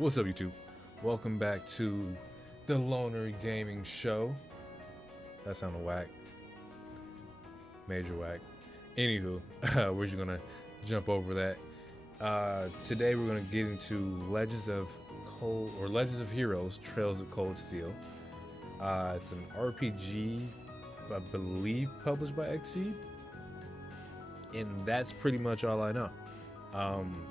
What's up, YouTube? Welcome back to the Loner Gaming Show. That sounded whack. Major whack. Anywho, we're just gonna jump over that. Today we're gonna get into Legends of Heroes: Trails of Cold Steel. It's an RPG, I believe, published by Xseed, and that's pretty much all I know.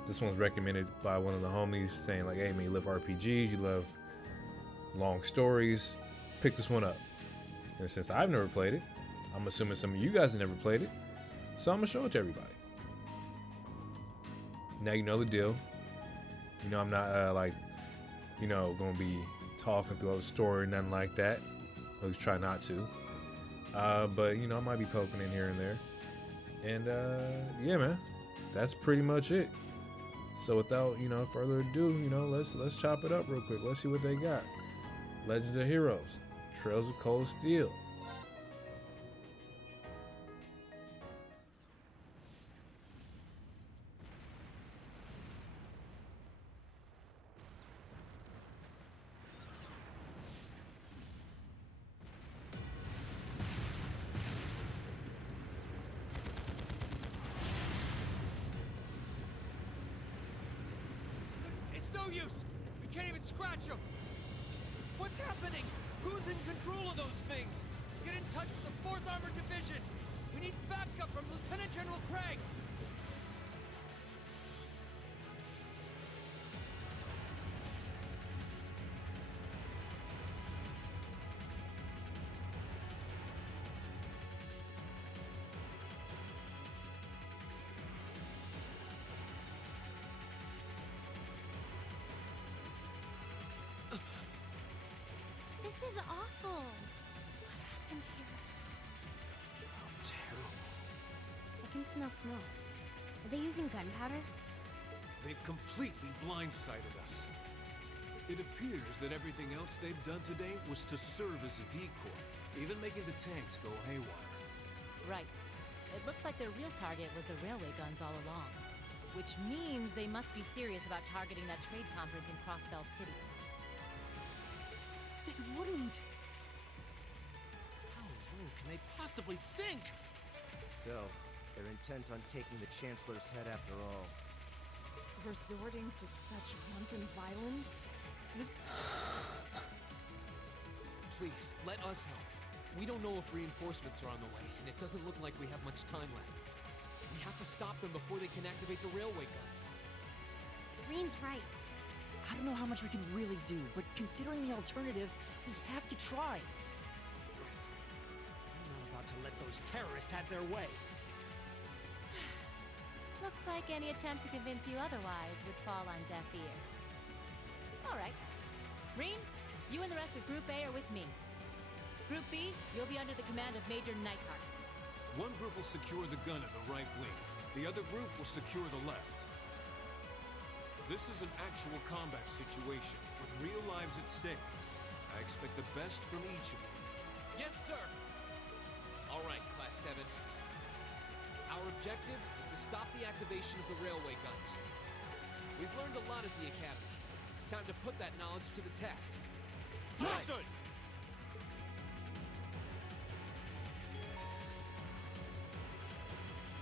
This one's recommended by one of the homies saying like, hey man, you love RPGs, you love long stories, pick this one up. And since I've never played it, I'm assuming some of you guys have never played it, so I'm gonna show it to everybody. Now you know the deal. You know I'm not gonna be talking through the story or nothing like that. At least try not to. But you know, I might be poking in here and there. And yeah man, that's pretty much it. So without further ado, let's chop it up real quick. Let's see what they got. Legends of Heroes: Trails of Cold Steel. It's no use! We can't even scratch them! What's happening? Who's in control of those things? Get in touch with the 4th Armored Division! We need backup from Lieutenant General Craig! This is awful. What happened here? How terrible. I can smell smoke. Are they using gunpowder? They've completely blindsided us. It appears that everything else they've done today was to serve as a decoy, even making the tanks go haywire. Right. It looks like their real target was the railway guns all along. Which means they must be serious about targeting that trade conference in Crossbell City. They wouldn't! How low can they possibly sink? So, they're intent on taking the Chancellor's head after all. Resorting to such wanton violence? Please, let us help. We don't know if reinforcements are on the way, and it doesn't look like we have much time left. We have to stop them before they can activate the railway guns. Green's right. I don't know how much we can really do, but considering the alternative, we have to try. Right. I'm not about to let those terrorists have their way. Looks like any attempt to convince you otherwise would fall on deaf ears. Alright. Reen, you and the rest of Group A are with me. Group B, you'll be under the command of Major Neidhart. One group will secure the gun in the right wing. The other group will secure the left. This is an actual combat situation, with real lives at stake. I expect the best from each of you. Yes, sir! All right, Class 7. Our objective is to stop the activation of the railway guns. We've learned a lot at the Academy. It's time to put that knowledge to the test. Understood!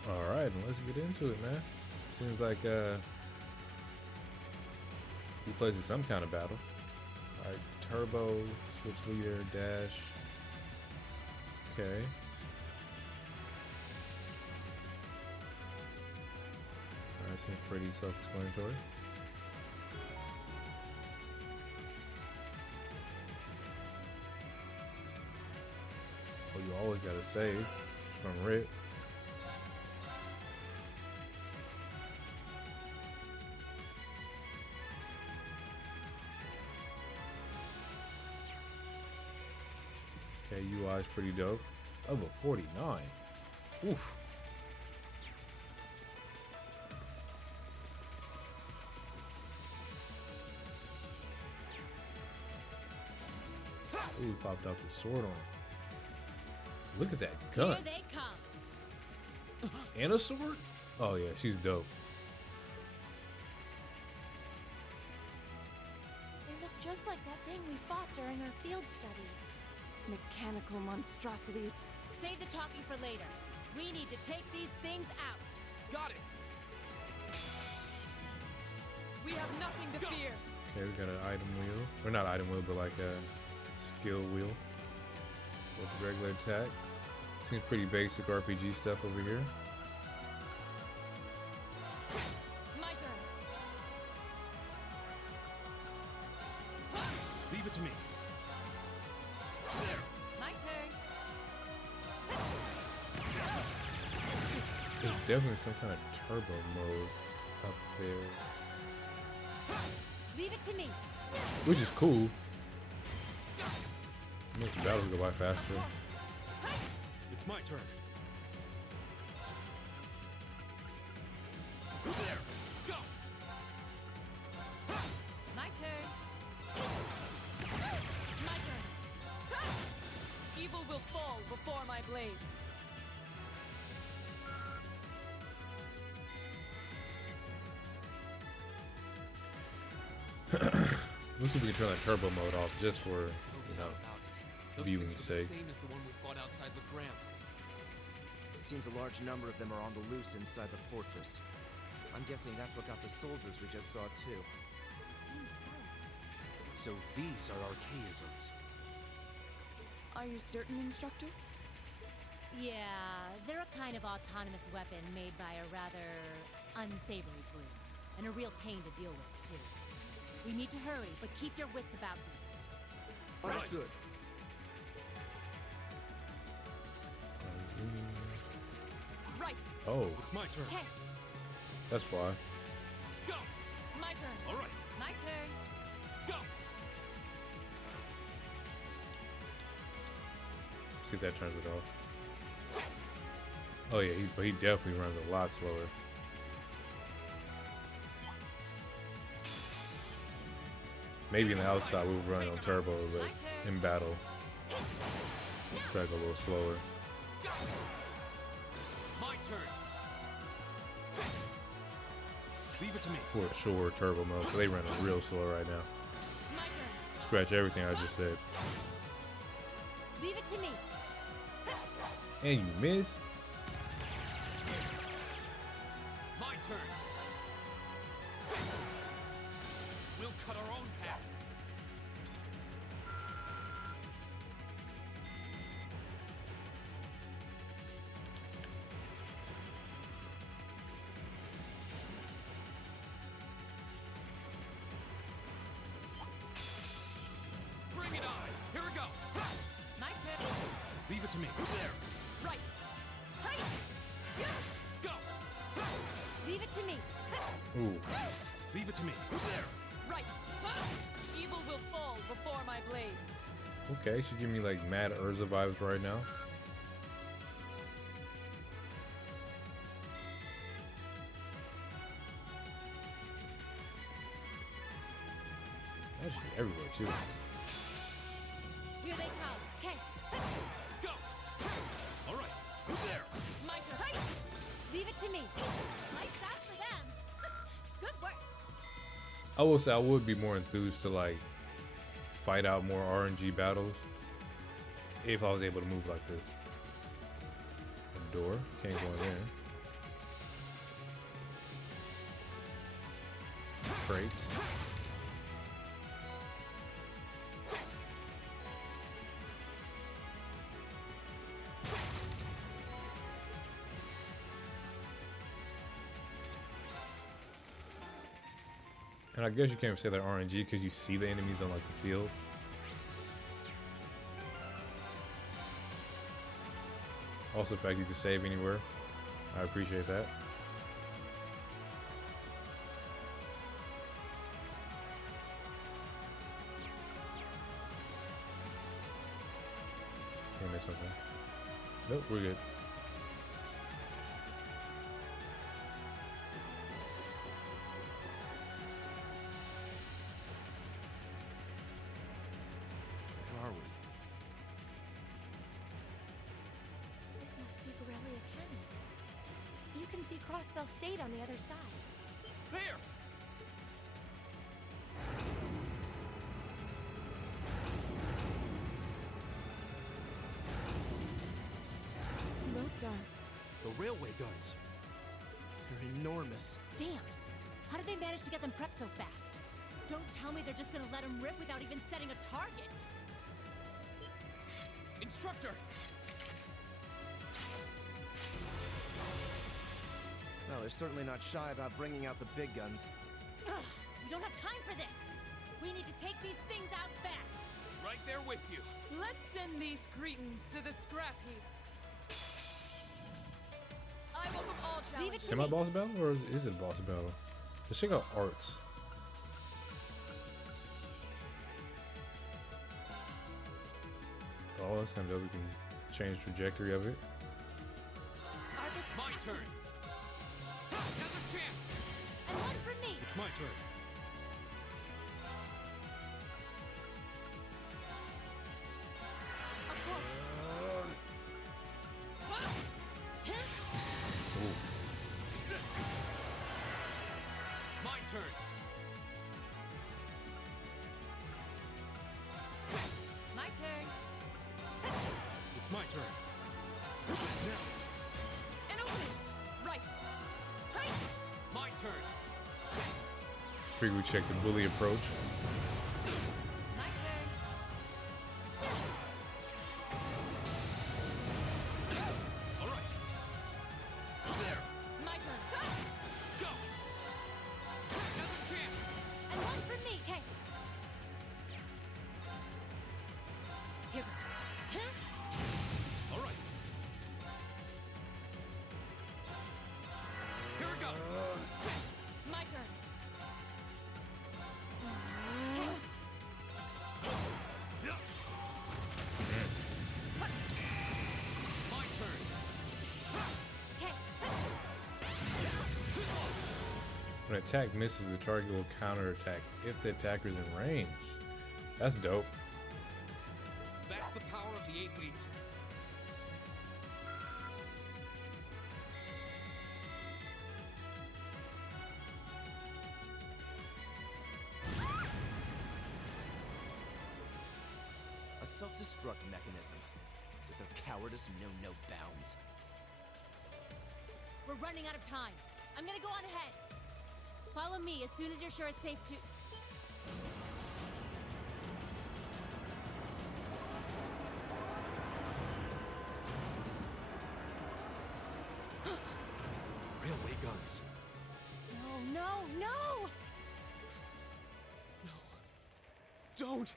Alright, let's get into it, man. Seems like he plays in some kind of battle. Alright, turbo, switch leader, dash. Okay. Alright, seems pretty self-explanatory. Well, you always gotta save from Rip. Okay, UI is pretty dope. Level 49. Oof. Ooh, popped out the sword on him. Look at that gun. Here they come. And a sword? Oh yeah, she's dope. fought during our field study. Mechanical monstrosities. Save the talking for later. We need to take these things out. Got it! We have nothing to fear. Okay, we got an item wheel. Or not item wheel, but like a skill wheel. With regular attack. Seems pretty basic RPG stuff over here. My turn. Leave it to me. There. My turn. There's definitely some kind of turbo mode up there. Leave it to me. Which is cool. Makes the battles go by faster. It's my turn. There. Go. My turn. My turn. Evil will fall before my blade. Looks like we can turn that turbo mode off just for, No you know, doubt about it. Those viewing things were the sake. same as the one we fought outside Legram. It seems a large number of them are on the loose inside the fortress. I'm guessing that's what got the soldiers we just saw too. Seems so. So these are archaisms. Are you certain, Instructor? Yeah, they're a kind of autonomous weapon made by a rather unsavory breed. And a real pain to deal with, too. We need to hurry, but keep your wits about you. Understood. Right. Oh, It's my turn. Okay. that's why. Go. My turn. All right. My turn. Go. See if that turns it off. Oh yeah, but he definitely runs a lot slower. Maybe in the outside we would run on turbo, but in battle, try to go a little slower. My turn. Leave it to me. For sure, turbo mode, so they running real slow right now. My turn. Scratch everything I just said. Leave it to me. And you miss? My turn. We'll cut our own path. Bring it on. Here we go. My turn. Leave it to me. There. Right. Hey! Go. Leave it to me. Ooh, Leave it to me. There. Right. Evil will fall before my blade. okay, she give me like mad Urza vibes right now. That should be everywhere too. Here they come. Okay. Go. All right. There. My turn. Leave it to me. Lights out for them. Good work. I will say I would be more enthused to like fight out more RNG battles if I was able to move like this. A door can't go in there. Crates. And I guess you can't say they're RNG because you see the enemies on like the field. Also, the fact you can save anywhere, I appreciate that. Did I miss something? Nope, we're good. Where are we? This must be Borrelia Canyon. You can see Crossbell State on the other side. There. railway guns. They're enormous. Damn! How did they manage to get them prepped so fast? Don't tell me they're just gonna let them rip without even setting a target! Instructor! Well, they're certainly not shy about bringing out the big guns. Ugh! We don't have time for this! We need to take these things out fast! Right there with you. Let's send these cretins to the scrap heap. I welcome all Leave it challenges. to me! Semi-boss battle, or is it a boss battle? Let's check out arts. Oh, that's kind of dope. We can change the trajectory of it. Argus, My turn. Another chance. and one for me! It's my turn. Of course. Ooh. My turn. My turn! It's my turn. An opening. Right. Hi. My turn. Figure we check the bully approach. My turn! All right. There. My turn. Go. Another chance. And one for me, okay? Here goes. All right. Here we go. My turn. My turn. Okay. When an attack misses, the target will counterattack if the attacker is in range. That's dope. That's the power of the 8 leaves. A self-destruct mechanism. Does their cowardice know no bounds? We're running out of time. I'm gonna go on ahead. Follow me as soon as you're sure it's safe to. Railway guns. No, no, no! Don't.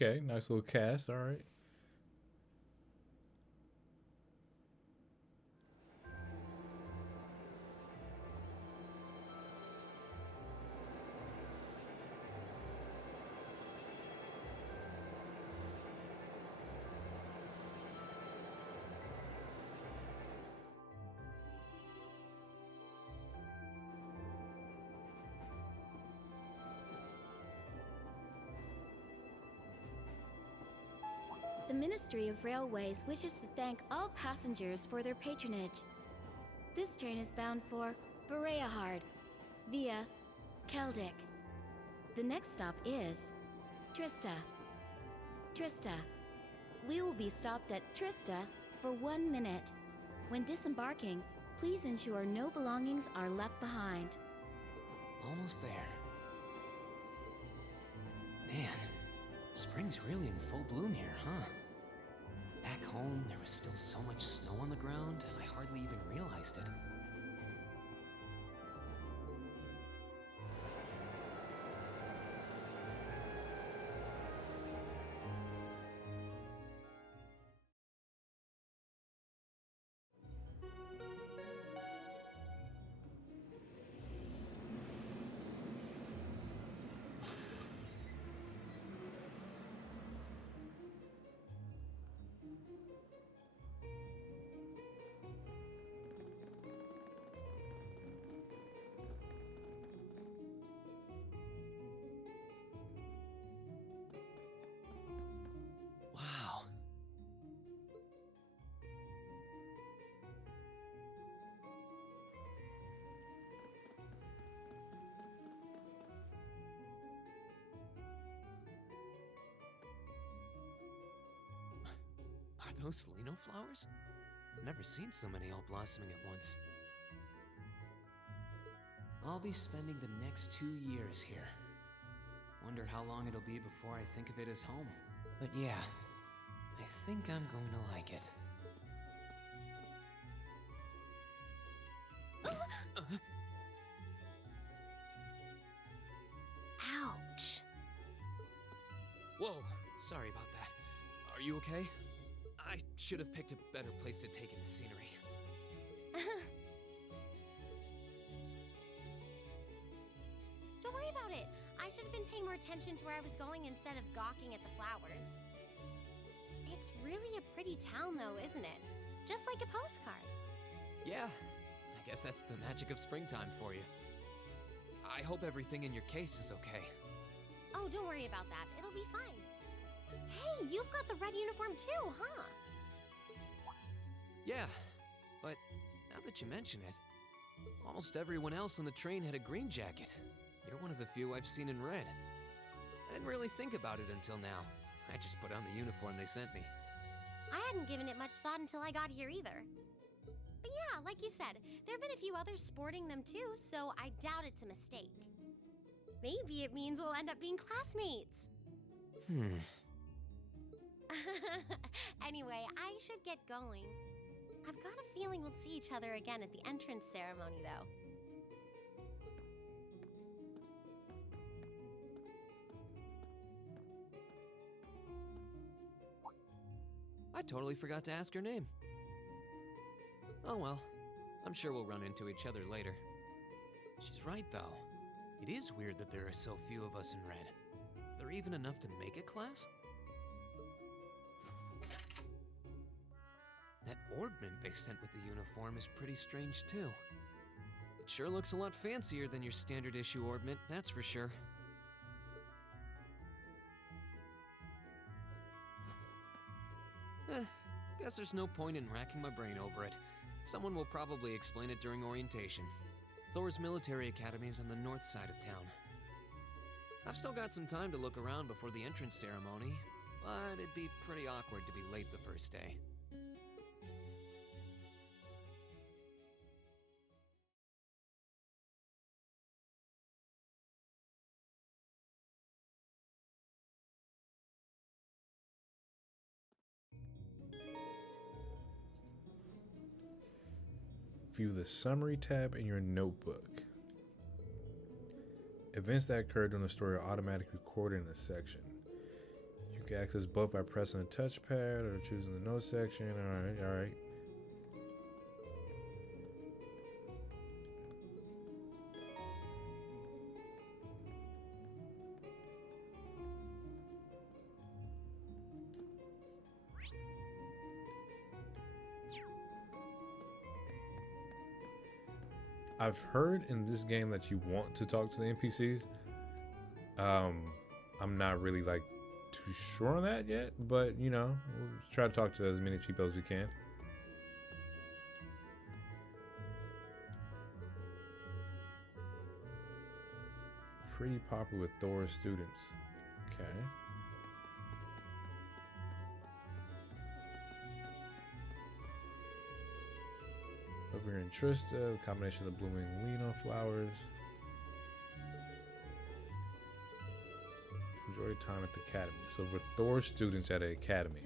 Okay, nice little cast. All right. The Ministry of Railways wishes to thank all passengers for their patronage. This train is bound for Bereahard via Keldic. The next stop is Trista. Trista. We will be stopped at Trista for 1 minute. When disembarking, please ensure no belongings are left behind. Almost there. Man, spring's really in full bloom here, huh? Back home, there was still so much snow on the ground, I hardly even realized it. Wow. Are those Lino flowers? I've never seen so many all blossoming at once. I'll be spending the next 2 years here. Wonder how long it'll be before I think of it as home. But yeah, I think I'm going to like it. Ouch. Whoa, sorry about that. Are you okay? I should have picked a better place to take in the scenery. Don't worry about it. I should have been paying more attention to where I was going instead of gawking at the flowers. It's really a pretty town, though, isn't it? Just like a postcard. Yeah, I guess that's the magic of springtime for you. I hope everything in your case is okay. Oh, don't worry about that. It'll be fine. Hey, you've got the red uniform too, huh? Yeah, but now that you mention it, almost everyone else on the train had a green jacket. You're one of the few I've seen in red. I didn't really think about it until now. I just put on the uniform they sent me. I hadn't given it much thought until I got here either. But yeah, like you said, there have been a few others sporting them too, so I doubt it's a mistake. Maybe it means we'll end up being classmates. Anyway, I should get going. I've got a feeling we'll see each other again at the entrance ceremony, though. I totally forgot to ask her name. Oh well, I'm sure we'll run into each other later. She's right, though. It is weird that there are so few of us in red. Are there even enough to make a class? That orbment they sent with the uniform is pretty strange, too. It sure looks a lot fancier than your standard issue orbment, that's for sure. Guess there's no point in racking my brain over it. Someone will probably explain it during orientation. Thor's military academy's on the north side of town. I've still got some time to look around before the entrance ceremony, but it'd be pretty awkward to be late the first day. View the summary tab in your notebook. Events that occurred during the story are automatically recorded in this section. You You can access both by pressing the touchpad or choosing the no section. All right. I've heard in this game that you want to talk to the NPCs. I'm not really like too sure on that yet, but you know, we'll try to talk to as many people as we can. Pretty popular with Thor students. Okay. Over here in Trista, a combination of the blooming Lino flowers. Enjoy time at the academy. So we're Thor students at an academy.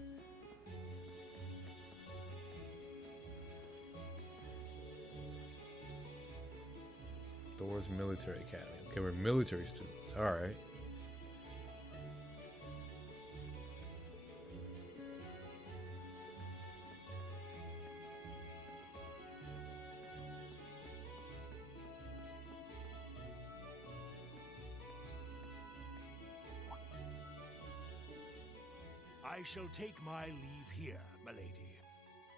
Thor's military academy. Okay, we're military students. All right. I shall take my leave here, milady.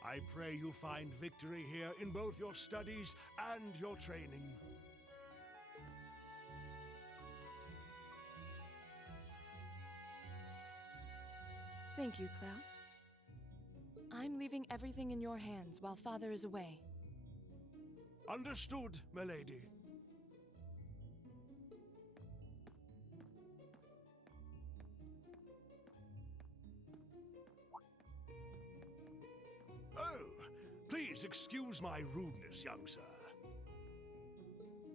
I pray you find victory here in both your studies and your training. Thank you, Klaus. I'm leaving everything in your hands while Father is away. Understood, milady. Oh, please excuse my rudeness, young sir.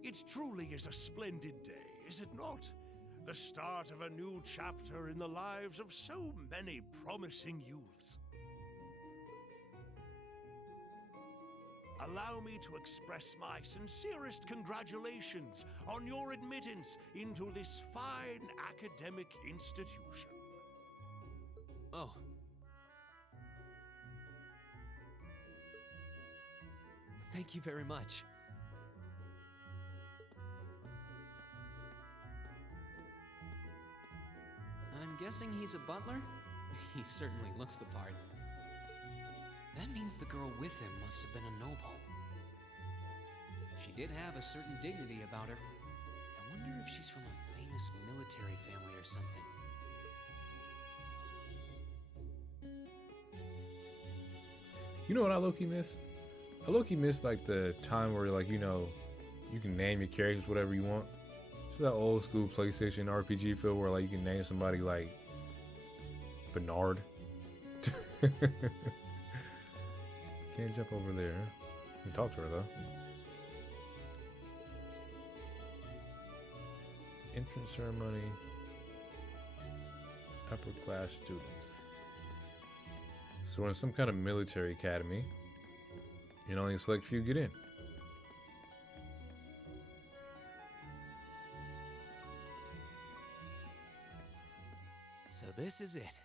It truly is a splendid day, is it not? The start of a new chapter in the lives of so many promising youths. Allow me to express my sincerest congratulations on your admittance into this fine academic institution. Oh. Thank you very much. I'm guessing he's a butler? He certainly looks the part. That means the girl with him must have been a noble. She did have a certain dignity about her. I wonder if she's from a famous military family or something. You know what I low-key miss? I low-key miss like the time where like, you know, you can name your characters whatever you want. It's that old school PlayStation RPG feel where like you can name somebody like Bernard. Can't jump over there. You can talk to her though. Entrance ceremony. Upper class students. So we're in some kind of military academy. And only a select few get in. So this is it.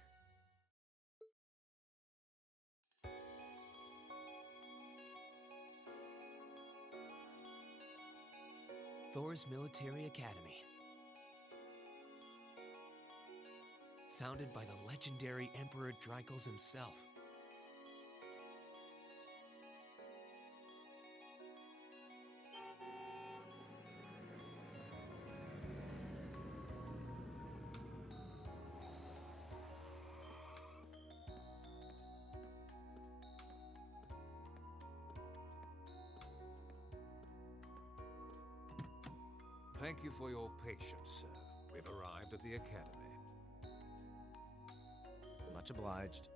Thor's Military Academy. Founded by the legendary Emperor Dreikels himself. Thank you for your patience, sir. We've arrived at the academy. Much obliged.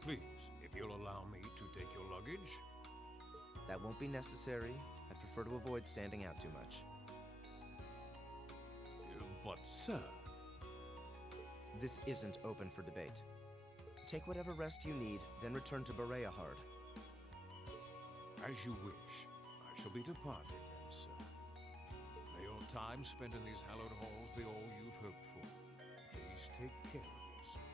Please, if you'll allow me to take your luggage. That won't be necessary. I prefer to avoid standing out too much. But, sir... This isn't open for debate. Take whatever rest you need, then return to Bereahard. As you wish. I shall be departing then, sir. May your time spent in these hallowed halls be all you've hoped for. Please take care of yourself.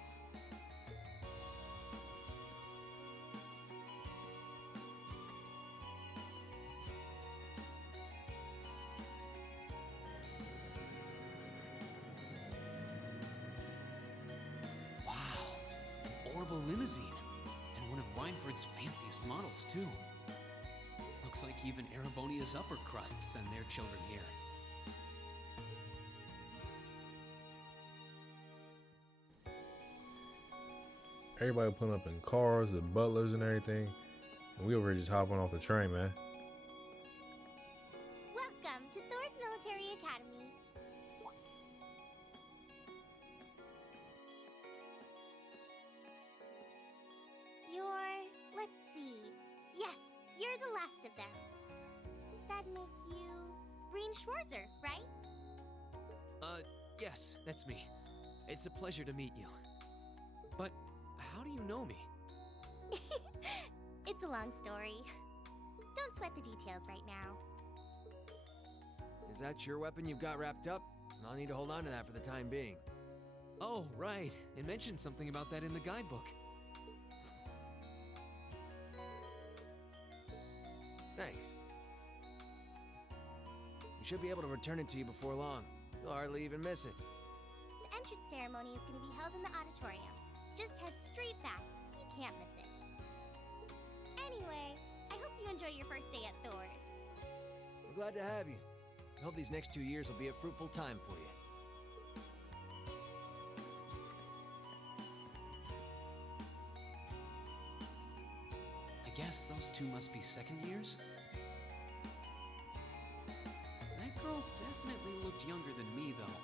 Wow, an Orbital limousine. And one of Reinford's fanciest models, too. Looks like even Erebonia's upper crust send their children here. Everybody putting up in cars, the butlers and everything. And we over here just hopping off the train, man. Welcome to Thor's Military Academy. Let's see. Yes, you're the last of them. That'd make you Breen Schwarzer, right? Yes, that's me. It's a pleasure to meet you. But how do you know me? It's a long story. Don't sweat the details right now. Is that your weapon you've got wrapped up? I'll need to hold on to that for the time being. Oh, right. It mentioned something about that in the guidebook. Thanks. We should be able to return it to you before long. You'll hardly even miss it. The entrance ceremony is going to be held in the auditorium. Just head straight back. You can't miss it. Anyway, I hope you enjoy your first day at Thor's. We're glad to have you. I hope these next 2 years will be a fruitful time for you. I guess those two must be second years? That girl definitely looked younger than me, though.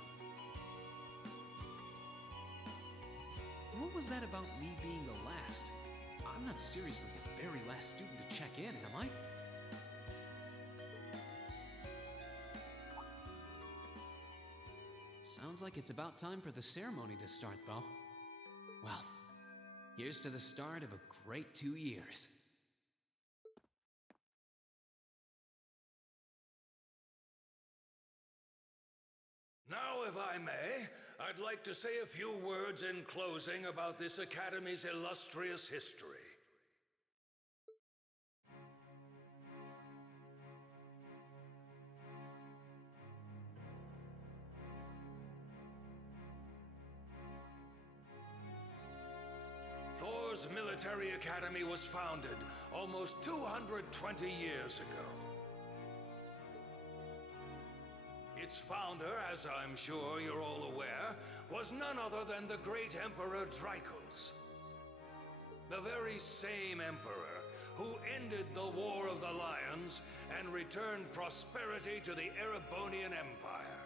What was that about me being the last? I'm not seriously the very last student to check in, am I? Sounds like it's about time for the ceremony to start, though. Well, here's to the start of a great 2 years. Now, if I may, I'd like to say a few words in closing about this Academy's illustrious history. Thor's Military Academy was founded almost 220 years ago. Its founder, as I'm sure you're all aware, was none other than the great Emperor Dreichels. The very same emperor who ended the War of the Lions and returned prosperity to the Erebonian Empire.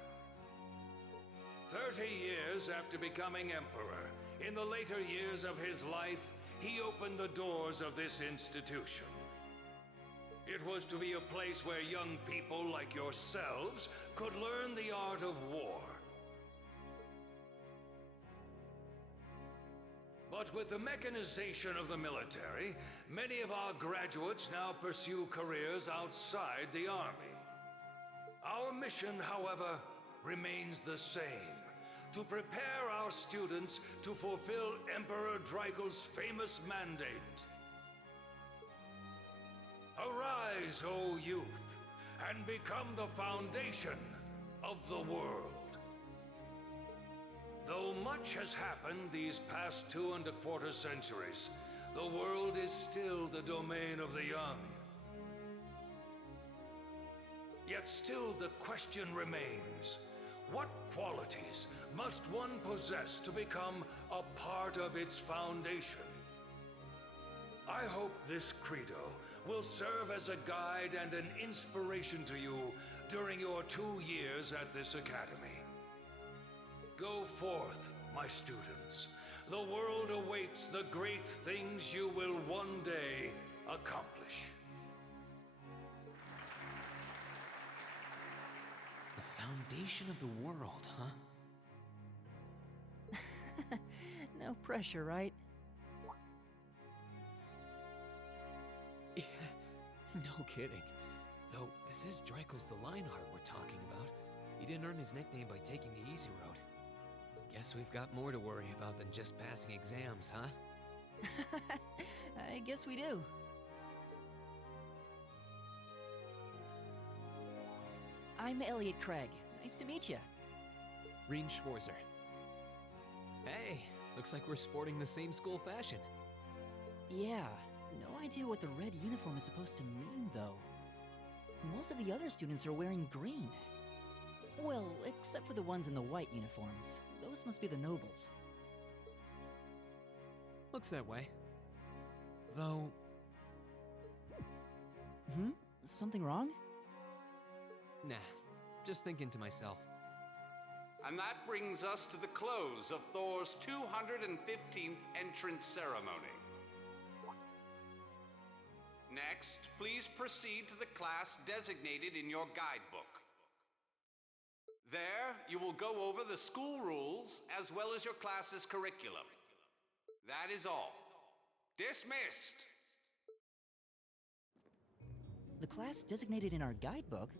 30 years after becoming emperor, in the later years of his life, he opened the doors of this institution. It was to be a place where young people like yourselves could learn the art of war. But with the mechanization of the military, many of our graduates now pursue careers outside the army. Our mission, however, remains the same: to prepare our students to fulfill Emperor Dreichels' famous mandate. Arise, O youth, and become the foundation of the world. Though much has happened these past 2¼ centuries, the world is still the domain of the young. Yet still the question remains: what qualities must one possess to become a part of its foundation? I hope this credo will serve as a guide and an inspiration to you during your 2 years at this academy. Go forth, my students. The world awaits the great things you will one day accomplish. The foundation of the world, huh? No pressure, right? No kidding. Though, this is Draco's the Lionheart we're talking about. He didn't earn his nickname by taking the easy road. Guess we've got more to worry about than just passing exams, huh? I guess we do. I'm Elliot Craig. Nice to meet you. Rean Schwarzer. Hey, looks like we're sporting the same school fashion. Yeah, no idea what the red uniform is supposed to mean, though. Most of the other students are wearing green. Well, except for the ones in the white uniforms. Those must be the nobles. Looks that way. Though... Something wrong? Nah, just thinking to myself. And that brings us to the close of Thor's 215th entrance ceremony. Next, please proceed to the class designated in your guidebook. There, you will go over the school rules as well as your class's curriculum. That is all. Dismissed! The class designated in our guidebook?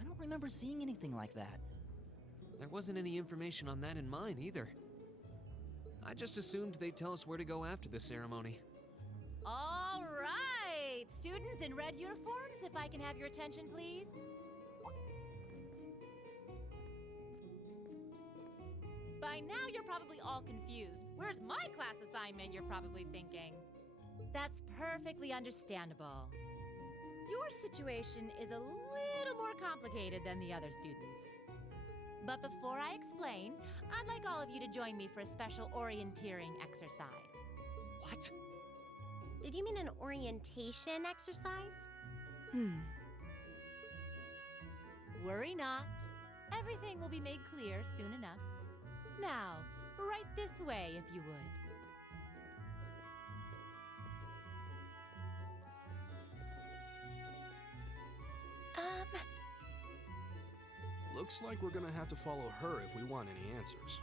I don't remember seeing anything like that. There wasn't any information on that in mine either. I just assumed they'd tell us where to go after the ceremony. All right! Students in red uniforms, if I can have your attention, please. By now, you're probably all confused. Where's my class assignment, you're probably thinking. That's perfectly understandable. Your situation is a little more complicated than the other students. But before I explain, I'd like all of you to join me for a special orienteering exercise. What? Did you mean an orientation exercise? Worry not. Everything will be made clear soon enough. Now, right this way, if you would. Looks like we're gonna have to follow her if we want any answers.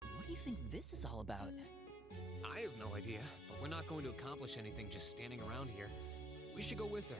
What do you think this is all about? I have no idea, but we're not going to accomplish anything just standing around here. We should go with her.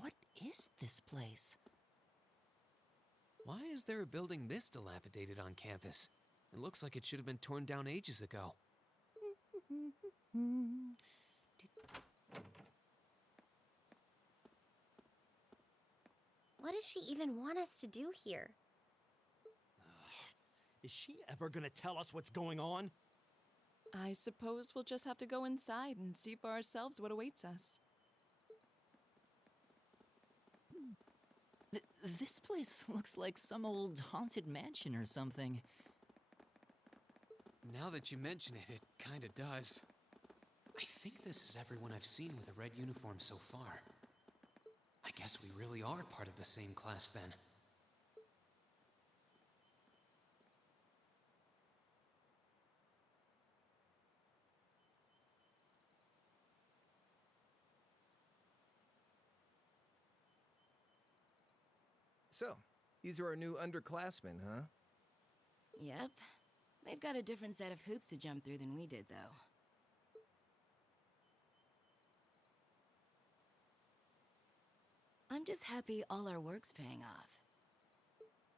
What is this place? Why is there a building this dilapidated on campus? It looks like it should have been torn down ages ago. What does she even want us to do here? Is she ever gonna tell us what's going on? I suppose we'll just have to go inside and see for ourselves what awaits us. This place looks like some old haunted mansion or something. Now that you mention it, it kinda does. I think this is everyone I've seen with a red uniform so far. I guess we really are part of the same class then. So, these are our new underclassmen, huh? Yep. They've got a different set of hoops to jump through than we did, though. I'm just happy all our work's paying off.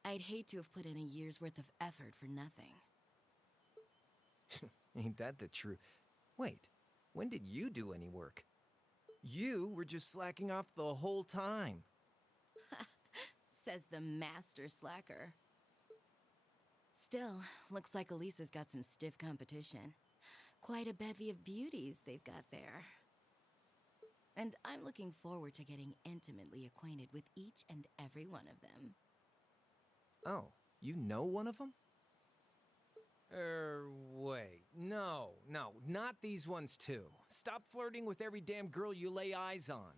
I'd hate to have put in a year's worth of effort for nothing. Ain't that the truth? Wait, when did you do any work? You were just slacking off the whole time. Says the master slacker. Still, looks like Elisa's got some stiff competition. Quite a bevy of beauties they've got there. And I'm looking forward to getting intimately acquainted with each and every one of them. Oh, you know one of them? Wait. No, not these ones too. Stop flirting with every damn girl you lay eyes on.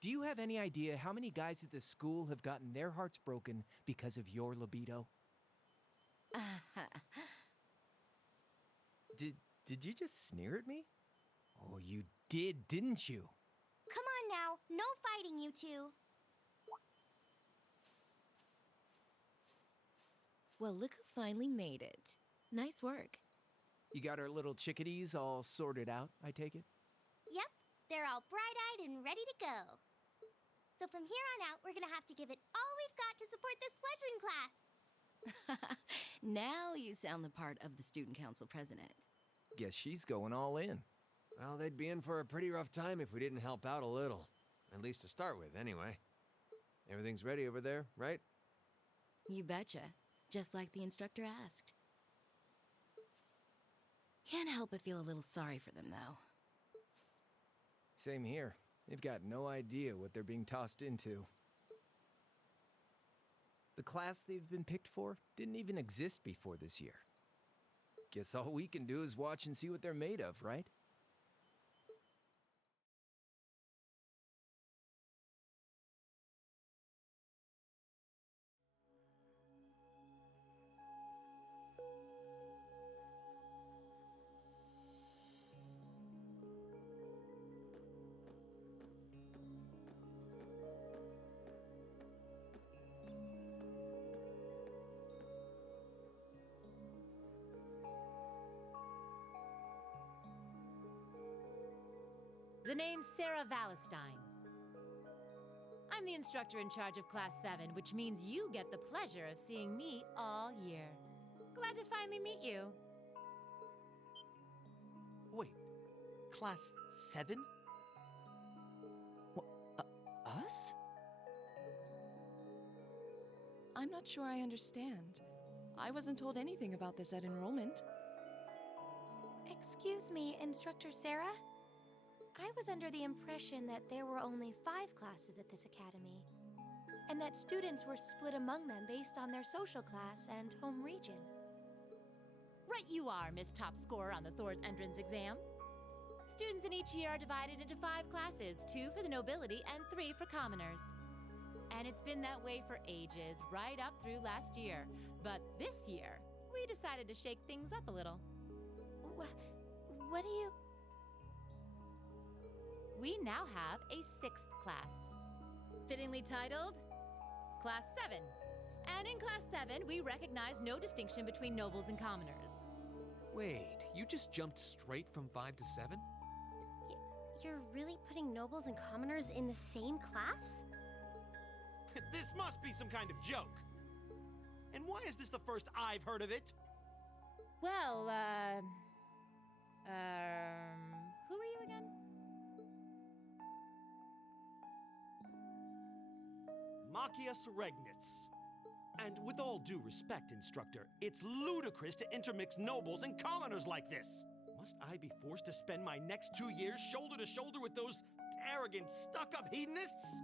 Do you have any idea how many guys at this school have gotten their hearts broken because of your libido? Did you just sneer at me? Oh, you did, didn't you? Come on now, no fighting, you two. Well, look who finally made it. Nice work. You got our little chickadees all sorted out, I take it? Yep, they're all bright-eyed and ready to go. So from here on out, we're gonna have to give it all we've got to support this fledgling class. Now you sound the part of the student council president. Guess she's going all in. Well, they'd be in for a pretty rough time if we didn't help out a little. At least to start with, anyway. Everything's ready over there, right? You betcha. Just like the instructor asked. Can't help but feel a little sorry for them, though. Same here. They've got no idea what they're being tossed into. The class they've been picked for didn't even exist before this year. Guess all we can do is watch and see what they're made of, right? The name's Sarah Valestine. I'm the instructor in charge of Class 7, which means you get the pleasure of seeing me all year. Glad to finally meet you. Wait, Class 7? Us? I'm not sure I understand. I wasn't told anything about this at enrollment. Excuse me, Instructor Sarah? I was under the impression that there were only 5 classes at this academy, and that students were split among them based on their social class and home region. Right you are, Miss Top Scorer on the Thor's entrance exam. Students in each year are divided into 5 classes, 2 for the nobility and 3 for commoners. And it's been that way for ages, right up through last year. But this year, we decided to shake things up a little. What do you... We now have a 6th class, fittingly titled Class 7. And in Class 7, we recognize no distinction between nobles and commoners. Wait, you just jumped straight from 5 to 7? You're really putting nobles and commoners in the same class? This must be some kind of joke. And why is this the first I've heard of it? Well, who are you again? Machias Regnitz. And with all due respect, Instructor, it's ludicrous to intermix nobles and commoners like this. Must I be forced to spend my next 2 years shoulder to shoulder with those arrogant, stuck-up hedonists?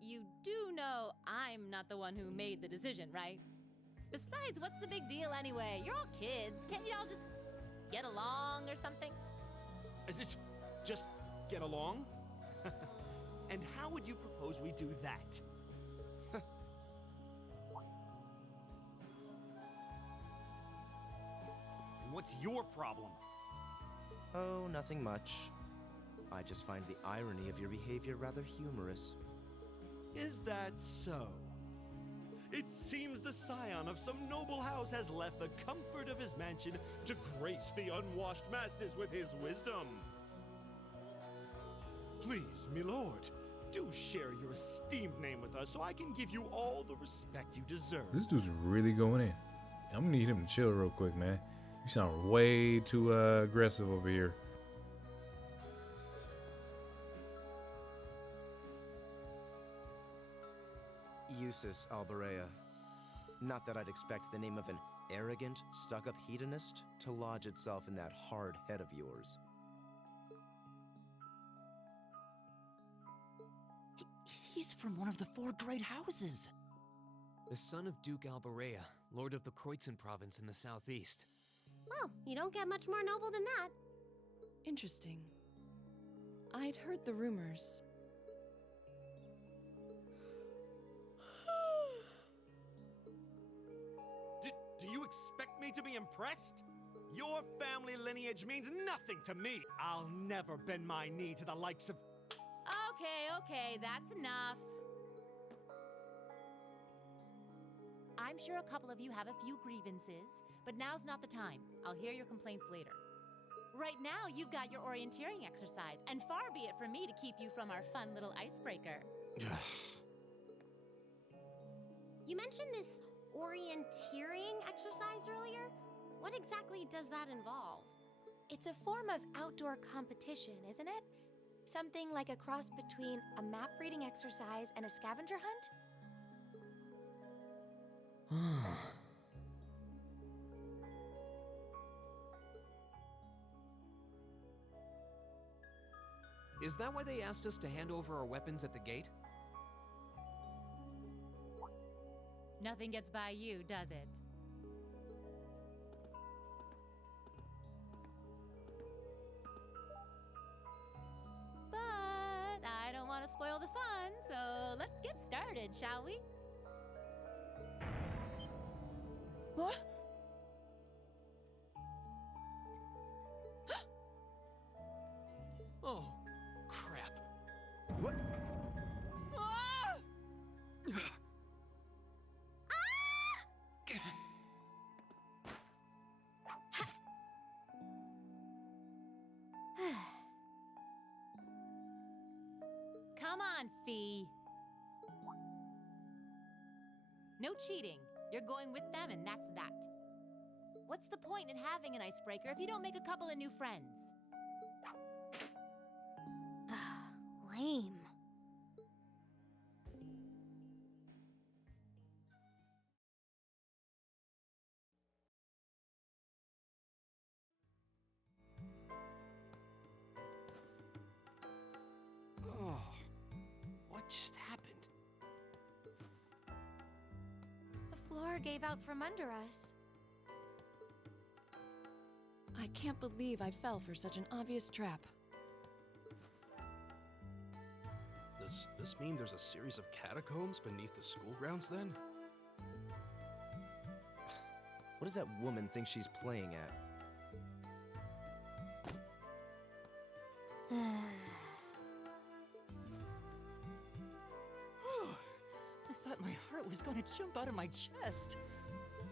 You do know I'm not the one who made the decision, right? Besides, what's the big deal anyway? You're all kids. Can't you all just get along or something? Just get along? And how would you propose we do that? What's your problem? Oh, nothing much. I just find the irony of your behavior rather humorous. Is that so? It seems the scion of some noble house has left the comfort of his mansion to grace the unwashed masses with his wisdom. Please, milord, do share your esteemed name with us so I can give you all the respect you deserve. This dude's really going in. I'm gonna need him to chill real quick, man. You sound way too aggressive over here. Eustace Alberea. Not that I'd expect the name of an arrogant, stuck-up hedonist to lodge itself in that hard head of yours. He's from one of the 4 great houses. The son of Duke Albarea, lord of the Kreutzen province in the southeast. Well, you don't get much more noble than that. Interesting. I'd heard the rumors. Do you expect me to be impressed? Your family lineage means nothing to me. I'll never bend my knee to the likes of... Okay, that's enough. I'm sure a couple of you have a few grievances, but now's not the time. I'll hear your complaints later. Right now, you've got your orienteering exercise, and far be it from me to keep you from our fun little icebreaker. You mentioned this orienteering exercise earlier. What exactly does that involve? It's a form of outdoor competition, isn't it? Something like a cross between a map reading exercise and a scavenger hunt? Is that why they asked us to hand over our weapons at the gate? Nothing gets by you, does it? But I don't want to spoil the fun, so let's get started, shall we? What? Oh, crap. What? Ah! Come on, Fee. No cheating. You're going with them, and that's that. What's the point in having an icebreaker if you don't make a couple of new friends? Lame. Oh, what just happened? The floor gave out from under us. I can't believe I fell for such an obvious trap. Does this mean there's a series of catacombs beneath the school grounds then? What does that woman think she's playing at? I thought my heart was going to jump out of my chest.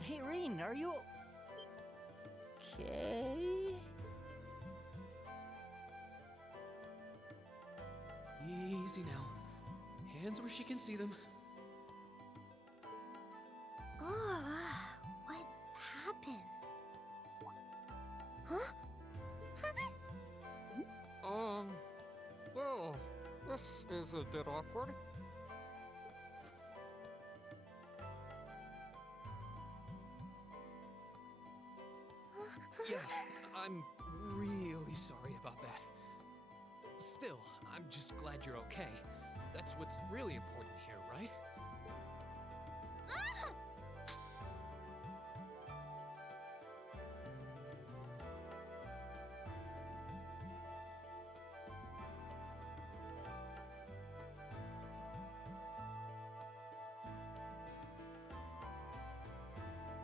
Hey, Rean, are you... okay? Easy now. Hands where she can see them. What happened? Huh? Well, this is a bit awkward. Yeah, I'm really sorry about that. Still, I'm just glad you're okay. That's what's really important here, right?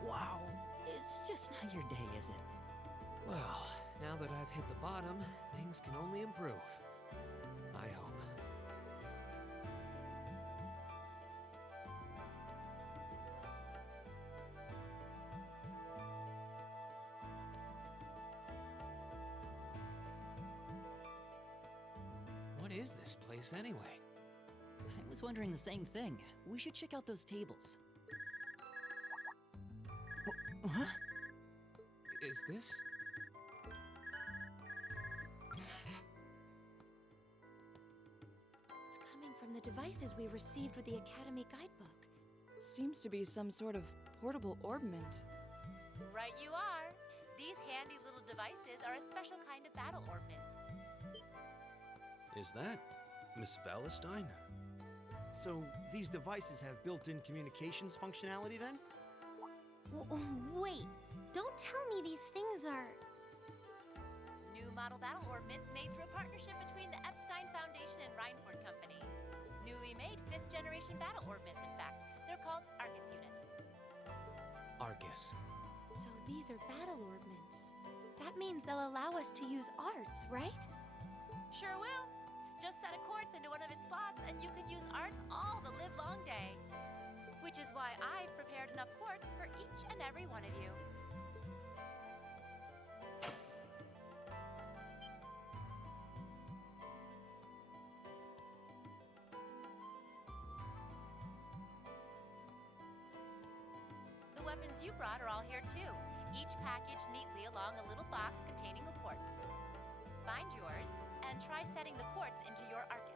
Wow, it's just not your day, is it? Well, now that I've hit the bottom, things can only improve. I hope. What is this place anyway? I was wondering the same thing. We should check out those tables. Huh? Is this? It's coming from the devices we received with the Academy guidebook. Seems to be some sort of portable orbment. Right you are. These handy little devices are a special kind of battle orbment. Is that Miss Valestine? So these devices have built-in communications functionality then? Wait, don't tell me these things are... New model battle ordnance made through a partnership between the Epstein Foundation and Reinford Company. Newly made 5th generation battle ordnance, in fact. They're called Argus units. Argus. So these are battle ordnance. That means they'll allow us to use arts, right? Sure will. Just set a quartz into one of its slots and you can use arts all the livelong day. Which is why I've prepared enough quartz for each and every one of you. The weapons you brought are all here too, each packaged neatly along a little box containing a quartz. Find yours, and try setting the quartz into your Arcus.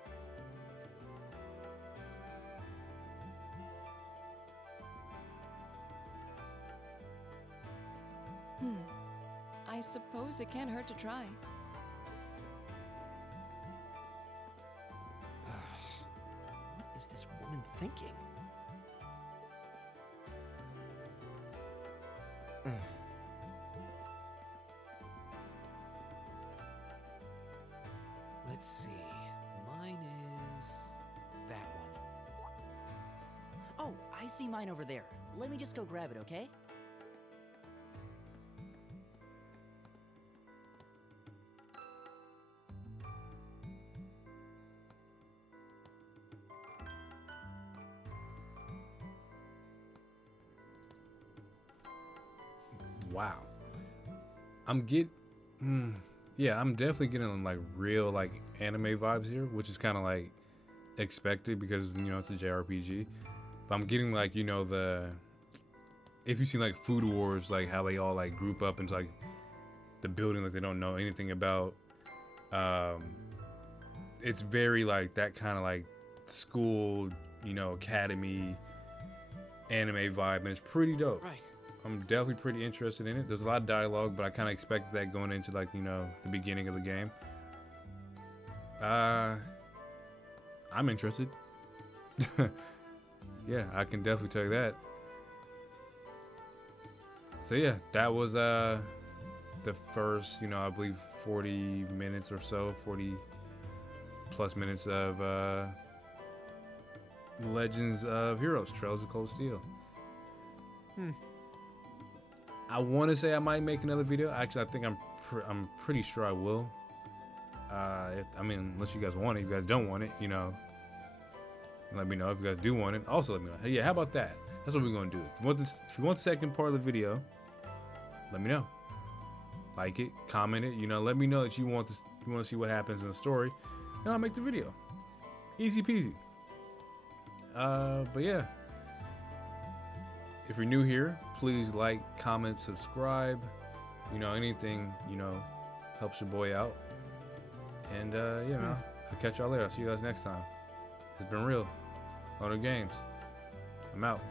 I suppose it can't hurt to try. What is this woman thinking? Let's see. Mine is that one. Oh, I see mine over there. Let me just go grab it, okay? Wow. Yeah, I'm definitely getting like real like anime vibes here, which is kind of like expected because, you know, it's a JRPG. But I'm getting like, you know, if you see like Food Wars, like how they all like group up into like the building like they don't know anything about. It's very like that kind of like school, you know, academy anime vibe, and it's pretty dope. Right. I'm definitely pretty interested in it. There's a lot of dialogue, but I kind of expected that going into like, you know, the beginning of the game. I'm interested. Yeah, I can definitely tell you that. So yeah, that was the first, you know, I believe 40 minutes or so, 40 plus minutes of Legends of Heroes, Trails of Cold Steel. I want to say I might make another video. Actually, I think I'm pretty sure I will. Unless you guys want it. If you guys don't want it, you know, let me know. If you guys do want it, also let me know. Hey, yeah, how about that? That's what we're gonna do. If you want the second part of the video, let me know. Like it, comment it. You know, let me know that you want this. You want to see what happens in the story, and I'll make the video. Easy peasy. But yeah. If you're new here, please like, comment, subscribe. You know, anything, you know, helps your boy out. And yeah, man, I'll catch y'all later. I'll see you guys next time. It's been real. Loner Games. I'm out.